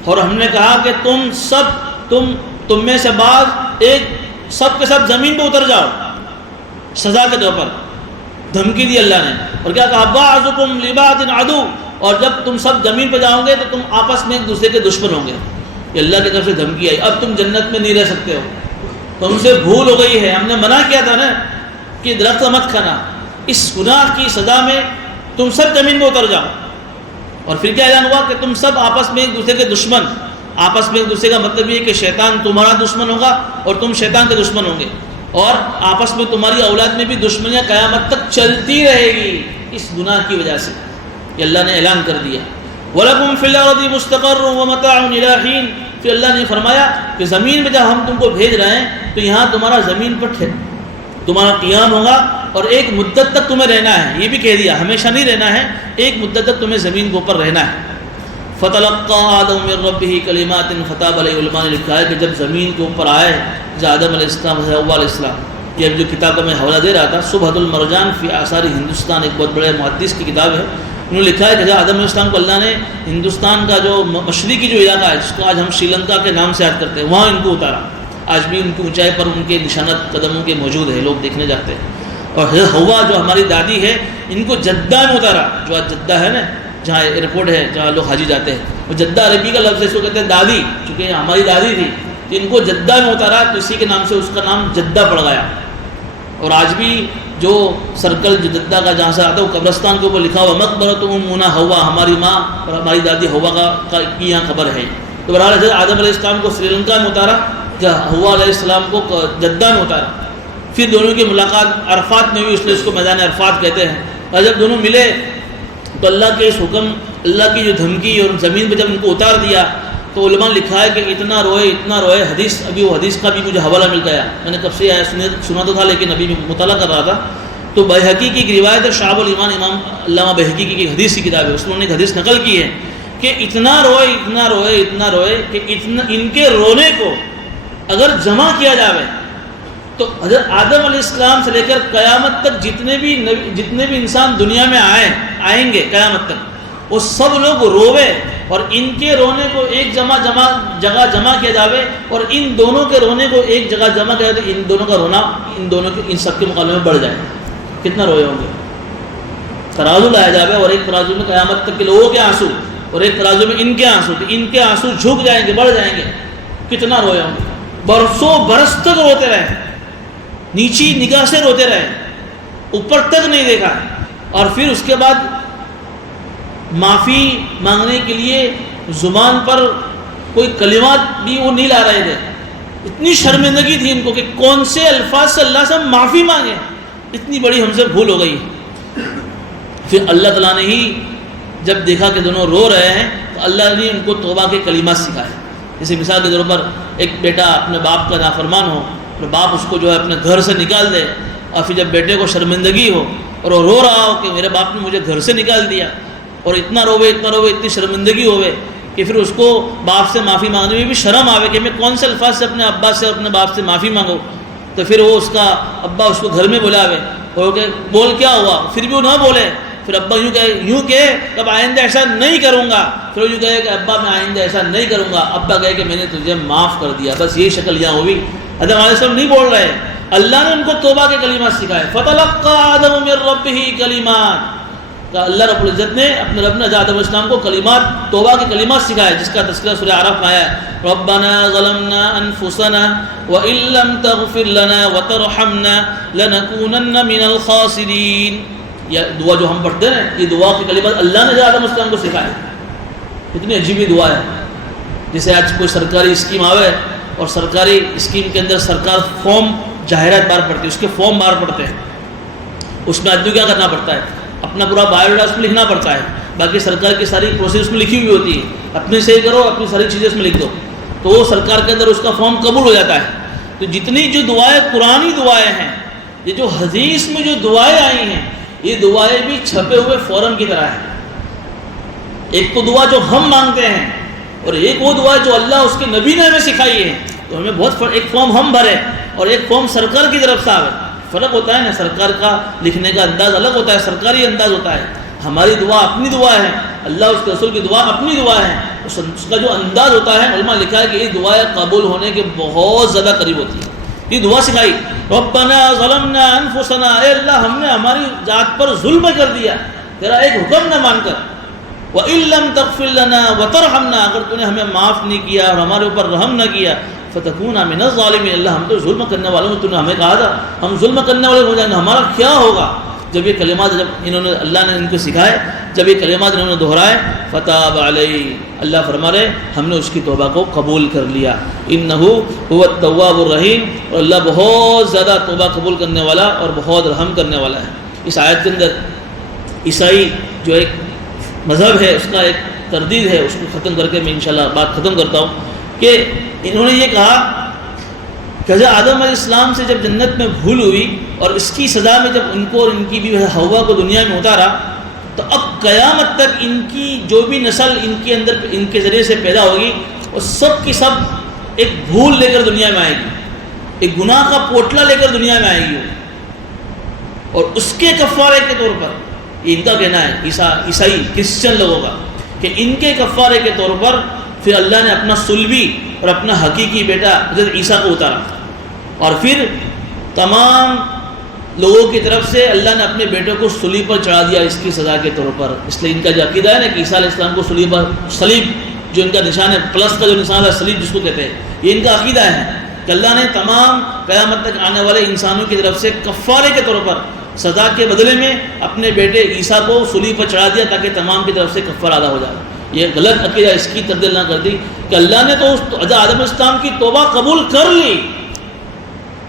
اور ہم نے کہا کہ تم میں سے بعض سب کے سب زمین پہ اتر جاؤ، سزا کے طور پر دھمکی دی اللہ نے. اور کیا کہا؟ بَعْضُكُمْ لِبَعْضٍ عَدُوٌّ، اور جب تم سب زمین پہ جاؤ گے تو تم آپس میں ایک دوسرے کے دشمن ہوں گے. یہ اللہ کی طرف سے دھمکی آئی. اب تم جنت میں نہیں رہ سکتے ہو، تم سے بھول ہو گئی ہے. ہم نے منع کیا تھا نا کہ درخت مت کھانا، اس گناہ کی سزا میں تم سب زمین میں اتر جاؤ. اور پھر کیا اعلان ہوا کہ تم سب آپس میں ایک دوسرے کے دشمن. آپس میں ایک دوسرے کا مطلب یہ کہ شیطان تمہارا دشمن ہوگا اور تم شیطان کے دشمن ہوں گے، اور آپس میں تمہاری اولاد میں بھی دشمنیاں قیامت تک چلتی رہے گی اس گناہ کی وجہ سے. یہ اللہ نے اعلان کر دیا. وَلَكُمْ فِي الْأَرْضِ مُسْتَقَرٌّ وَمَتَاعٌ إِلَىٰ حِينٍ. پھر اللہ نے فرمایا کہ زمین میں جب ہم تم کو بھیج رہے ہیں تو یہاں تمہارا زمین پر تمہارا قیام ہوگا اور ایک مدت تک تمہیں رہنا ہے. یہ بھی کہہ دیا ہمیشہ نہیں رہنا ہے، ایک مدت تک تمہیں زمین کے اوپر رہنا ہے. فَتَلَقَّىٰ آدَمُ مِن رَّبِّهِ كَلِمَاتٍ فَتَابَ عَلَيْهِ. علماء نے لکھا ہے کہ جب زمین کے اوپر آئے جو آدم علیہ السلام حوا علیہ السلام، یہ جو کتاب کا میں حوالہ دے رہا تھا صبحۃ المرجان فی آثار ہندوستان، ایک بہت بڑے محدث کی کتاب ہے. انہوں نے لکھا ہے کہ جب آدم علیہ السلام کو اللہ نے ہندوستان کا جو مشرقی جو علاقہ ہے جس کو آج ہم سری لنکا کے نام سے یاد کرتے ہیں، وہاں ان کو اتارا. آج بھی ان کی اونچائی پر ان کے نشانات قدموں کے موجود ہیں، لوگ دیکھنے جاتے ہیں. اور حضرت حوا جو ہماری دادی ہے، ان کو جدہ میں اتارا. جو آج جدہ ہے نا، جہاں ایئرپورٹ ہے جہاں لوگ حاجی جاتے ہیں، وہ جدہ عربی کا لفظ ہے، اس کو کہتے ہیں دادی. چونکہ ہماری دادی تھی تو ان کو جدہ میں اتارا، تو اسی کے نام سے اس کا نام جدہ پڑ گیا. اور آج بھی جو سرکل جو جدہ کا جہاں سے آتا ہے وہ قبرستان کے اوپر لکھا ہوا مقبرۃ امنا حوا، ہماری ماں اور ہماری دادی حوا کی یہاں قبر ہے. تو بہرحال حضرت آدم علیہ السلام کو سری لنکا میں اتارا، حوا علیہ السلام کو جدہ میں اتارا. پھر دونوں کی ملاقات عرفات میں ہوئی، اس لیے اس کو میدان عرفات کہتے ہیں. اور جب دونوں ملے تو اللہ کے اس حکم، اللہ کی جو دھمکی اور زمین پہ جب ان کو اتار دیا تو علماء نے لکھا ہے کہ اتنا روئے. حدیث ابھی وہ حدیث کا بھی مجھے حوالہ مل گیا، میں نے کب سے سنا تو تھا لیکن ابھی میں مطالعہ کر رہا تھا. تو بحقی کی ایک روایت ہے، شعب الایمان امام علامہ بحقی کی حدیث کی کتاب ہے، اس میں انہوں نے ایک حدیث نقل کی ہے کہ اتنا روئے کہ ان کے رونے کو اگر جمع کیا جاوے تو حضرت آدم علیہ السلام سے لے کر قیامت تک جتنے بھی انسان دنیا میں آئیں گے قیامت تک، وہ سب لوگ روے اور ان کے رونے کو ایک جگہ جمع کیا جاوے اور ان دونوں کے رونے کو ایک جگہ جمع کیا جائے، ان دونوں کا رونا ان سب کے مقابلے میں بڑھ جائے. کتنا روئے ہوں گے. ترازو لایا جاوے اور ایک ترازو میں قیامت تک کے لوگوں کے آنسو اور ایک ترازو میں ان کے آنسو، تو ان کے آنسو جھک جائیں گے، بڑھ جائیں گے. کتنا روئے ہوں گے. برسوں برس تک روتے رہے، نیچی نگاہ سے روتے رہے، اوپر تک نہیں دیکھا. اور پھر اس کے بعد معافی مانگنے کے لیے زبان پر کوئی کلمات بھی وہ نہیں لا رہے تھے. اتنی شرمندگی تھی ان کو کہ کون سے الفاظ سے اللہ سے ہم معافی مانگیں، اتنی بڑی ہم سے بھول ہو گئی. پھر اللہ تعالیٰ نے ہی جب دیکھا کہ دونوں رو رہے ہیں تو اللہ نے ان کو توبہ کے کلمات سکھائے. جیسے مثال کے طور پر ایک بیٹا اپنے باپ کا نافرمان ہو اور باپ اس کو جو ہے اپنے گھر سے نکال دے، اور پھر جب بیٹے کو شرمندگی ہو اور وہ رو رہا ہو کہ میرے باپ نے مجھے گھر سے نکال دیا، اور اتنا روے اتنی شرمندگی ہوئے کہ پھر اس کو باپ سے معافی مانگنے میں بھی شرم آوے کہ میں کون سے الفاظ سے اپنے ابا سے اپنے باپ سے معافی مانگوں. تو پھر وہ اس کا ابا اس کو گھر میں بلاوے اور کہ بول کیا ہوا، پھر بھی وہ نہ بولے. پھر ابا یوں کہ اب آئندہ ایسا نہیں کروں گا. پھر وہ یوں کہے کہ ابا میں آئندہ ایسا نہیں کروں گا. ابا کہے کہ میں نے تجھے معاف کر دیا. بس یہی شکل یہاں ہوئی. آدم علیہ السلام نہیں بول رہے، اللہ نے ان کو توبہ کے کلمات سکھائے. فَتَلَقَّىٰ آدَمُ مِن رَّبِّهِ كَلِمَاتٍ. کہ اللہ رب العزت نے اپنے رب نے آدم علیہ السلام کو کلمات، توبہ کے کلمات سکھائے، جس کا تذکرہ سورہ اعراف میں آیا ہے. رَبَّنَا ظَلَمْنَا أَنفُسَنَا وَإِن لَّمْ تَغْفِرْ لَنَا وَتَرْحَمْنَا لَنَكُونَنَّ مِنَ الْخَاسِرِينَ. یہ دعا جو ہم پڑھتے ہیں یہ دعا کے کلمات اللہ نے آدم علیہ السلام کو سکھائے. اتنی عجیب دعا ہے. جیسے آج کوئی سرکاری اسکیم آوے اور سرکاری اسکیم کے اندر سرکار فارم جاہرات باہر پڑتی ہے، اس کے فارم باہر پڑتے ہیں. اس میں آدمی کیا کرنا پڑتا ہے، اپنا پورا بایو ڈاٹا اس میں لکھنا پڑتا ہے. باقی سرکار کی ساری پروسیس اس میں لکھی ہوئی ہوتی ہے. اپنی صحیح کرو، اپنی ساری چیزیں اس میں لکھ دو، تو وہ سرکار کے اندر اس کا فارم قبول ہو جاتا ہے. تو جتنی جو دعائیں قرآنی دعائیں ہیں، یہ جو حدیث میں جو دعائیں آئی ہیں، یہ دعائیں بھی چھپے ہوئے فارم کی طرح ہیں. ایک تو دعا جو ہم مانگتے ہیں اور ایک وہ دعا جو اللہ اس کے نبی نے ہمیں سکھائی ہے. تو ہمیں بہت ایک فارم ہم بھرے اور ایک فارم سرکار کی طرف سے آئے. فرق ہوتا ہے نا، سرکار کا لکھنے کا انداز الگ ہوتا ہے، سرکاری انداز ہوتا ہے. ہماری دعا اپنی دعا ہے، اللہ اس کے رسول کی دعا اپنی دعا ہے، اس کا جو انداز ہوتا ہے علماء لکھا ہے کہ یہ دعائیں قبول ہونے کے بہت زیادہ قریب ہوتی ہے۔ یہ دعا سکھائی، ربنا ظلمنا انفسنا، اے اللہ ہم نے ہماری ذات پر ظلم کر دیا تیرا ایک حکم نہ مان کر، وَإِن لَّمْ تَغْفِرْ لَنَا وَتَرْحَمْنَا، اگر تو نے ہمیں معاف نہیں کیا اور ہمارے اوپر رحم نہ کیا، فَتَكُونَ مِنَ الظَّالِمِينَ، اللہ ہم تو ظلم کرنے والوں میں، تو نے ہمیں کہا تھا ہم ظلم کرنے والے ہو جائیں گے، ہمارا کیا ہوگا؟ جب یہ کلمات جب انہوں نے اللہ نے ان کو سکھائے، جب یہ کلمات انہوں نے دہرائے، فتاب علیہ، اللہ فرما رہے ہم نے اس کی توبہ کو قبول کر لیا، انہ هو التواب الرحیم، اور اللہ بہت زیادہ توبہ قبول کرنے والا اور بہت رحم کرنے والا ہے۔ اس آیت کے اندر عیسائی جو ایک مذہب ہے اس کا ایک تردید ہے، اس کو ختم کر کے میں انشاءاللہ بات ختم کرتا ہوں کہ انہوں نے یہ کہا کہ حضرت آدم علیہ السلام سے جب جنت میں بھول ہوئی اور اس کی سزا میں جب ان کو اور ان کی بھی ہوا کو دنیا میں اتارا، تو اب قیامت تک ان کی جو بھی نسل ان کے اندر ان کے ذریعے سے پیدا ہوگی وہ سب کی سب ایک بھول لے کر دنیا میں آئے گی، ایک گناہ کا پوٹلا لے کر دنیا میں آئے گی، اور اس کے کفارے کے طور پر یہ ان کا کہنا ہے عیسائی کرسچن لوگوں کا کہ ان کے کفارے کے طور پر پھر اللہ نے اپنا صلبی اور اپنا حقیقی بیٹا حضرت عیسیٰ کو اتارا، اور پھر تمام لوگوں کی طرف سے اللہ نے اپنے بیٹے کو صلیب پر چڑھا دیا اس کی سزا کے طور پر۔ اس لیے ان کا جو عقیدہ ہے نا کہ عیسیٰ علیہ السلام کو صلیب جو ان کا نشان ہے، پلس کا جو نشان ہے صلیب جس کو کہتے ہیں، یہ ان کا عقیدہ ہے کہ اللہ نے تمام قیامت تک آنے والے انسانوں کی طرف سے کفارے کے طور پر سزا کے بدلے میں اپنے بیٹے عیسیٰ کو صلیب پر چڑھا دیا تاکہ تمام کی طرف سے کفارہ ادا ہو جائے۔ یہ غلط عقیدہ، اس کی تردید نہ کر دی کہ اللہ نے تو حضرت آدم علیہ السلام کی توبہ قبول کر لی،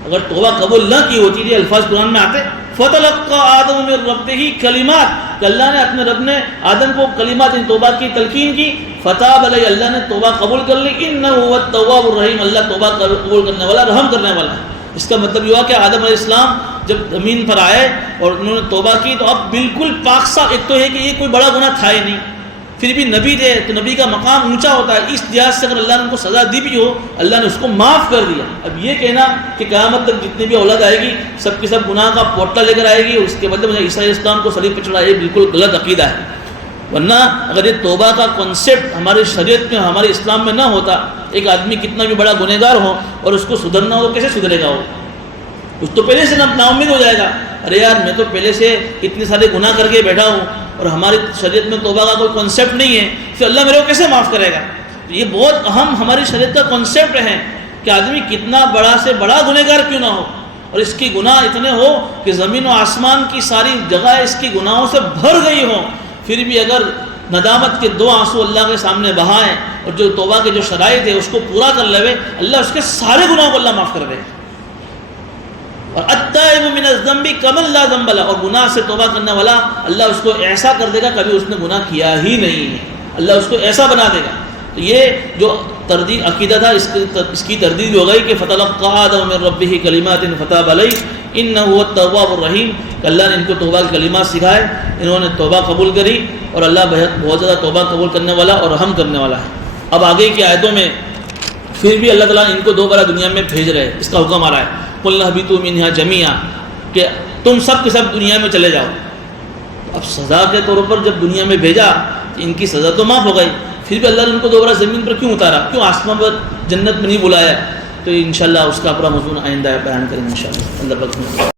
اگر توبہ قبول نہ کی ہوتی تھی الفاظ قرآن میں آتے فَتَلَقَّى آدَمُ مِن رَبِّهِ کلمات، کہ اللہ نے اپنے رب نے آدم کو کلمات توبہ کی تلقین کی، فتاب علیہ، اللہ نے توبہ قبول کر لی، انہ هو التواب الرحیم، اللہ توبہ قبول کرنے والا رحم کرنے والا ہے۔ اس کا مطلب یہ ہوا کہ آدم علیہ السلام جب زمین پر آئے اور انہوں نے توبہ کی تو اب بالکل پاک صاف، ایک تو ہے کہ یہ کوئی بڑا گناہ تھا ہی نہیں، پھر بھی نبی تھے تو نبی کا مقام اونچا ہوتا ہے، اس لحاظ سے اگر اللہ نے ان کو سزا دی بھی ہو اللہ نے اس کو معاف کر دیا۔ اب یہ کہنا کہ قیامت تک جتنی بھی اولاد آئے گی سب کی سب گناہ کا پوٹلا لے کر آئے گی اور اس کے بدلے میں عیسیٰ علیہ السلام کو صلیب پر چڑھا، یہ بالکل غلط عقیدہ ہے۔ ورنہ اگر یہ توبہ کا کنسیپٹ ہماری شریعت میں ہمارے اسلام میں نہ ہوتا، ایک آدمی کتنا بھی بڑا گنہگار ہو اور اس کو سدھرنا ہو تو کیسے سدھرے گا؟ وہ اس تو پہلے سے نا امید ہو جائے گا، ارے یار میں تو پہلے سے اتنے سارے گناہ کر کے بیٹھا ہوں اور ہماری شریعت میں توبہ کا کوئی کنسیپٹ نہیں ہے، پھر اللہ میرے کو کیسے معاف کرے گا؟ یہ بہت اہم ہماری شریعت کا کنسیپٹ ہے کہ آدمی کتنا بڑا سے بڑا گنہگار کیوں نہ ہو اور اس کی گناہ اتنے ہو کہ زمین و آسمان کی ساری جگہ اس کی گناہوں سے بھر گئی ہوں، پھر بھی اگر ندامت کے 2 آنسو اللہ کے سامنے بہائیں اور جو توبہ کے جو شرائط ہے اس کو پورا کر لے، اللہ اس کے سارے گناہوں کو اللہ معاف کر دے۔ اور التائب من الذنب کمن لا ذنب له، اور گناہ سے توبہ کرنے والا اللہ اس کو ایسا کر دے گا کبھی اس نے گناہ کیا ہی نہیں ہے، اللہ اس کو ایسا بنا دے گا۔ تو یہ جو تردید عقیدہ تھا اس کی تردید ہو گئی کہ فتلقى آدم من ربه کلمات فتاب علیہ انہ هو التواب الرحیم، کہ اللہ نے ان کو توبہ کے کلمات سکھائے، انہوں نے توبہ قبول کری اور اللہ بہت زیادہ توبہ قبول کرنے والا اور رحم کرنے والا ہے۔ اب آگے کی آیتوں میں پھر بھی اللہ تعالیٰ ان کو دوبارہ دنیا میں بھیج رہے، اس کا حکم آ رہا ہے قُلْ اهْبِطُوا مِنْهَا جَمِيعًا، کہ تم سب کے سب دنیا میں چلے جاؤ۔ اب سزا کے طور پر جب دنیا میں بھیجا تو ان کی سزا تو معاف ہو گئی، پھر بھی اللہ نے ان کو دوبارہ زمین پر کیوں اتارا، کیوں آسمان پر جنت میں نہیں بلایا؟ تو انشاءاللہ اس کا پورا موضوع آئندہ بیان کریں گے انشاءاللہ۔ اللہ